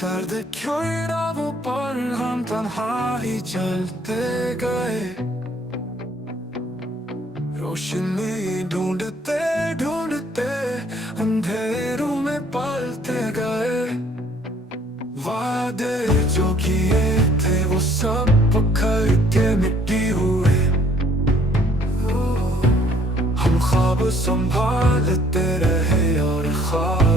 दर्द क्यों राहों पर हम तन्हा ही चलते गए, रोशनी ढूंढते ढूंढते अंधेरों में पलते गए। वादे जो किए थे वो सब बिखर के मिट्टी हुए। हम ख्वाब संभालते रहे और ख्वाब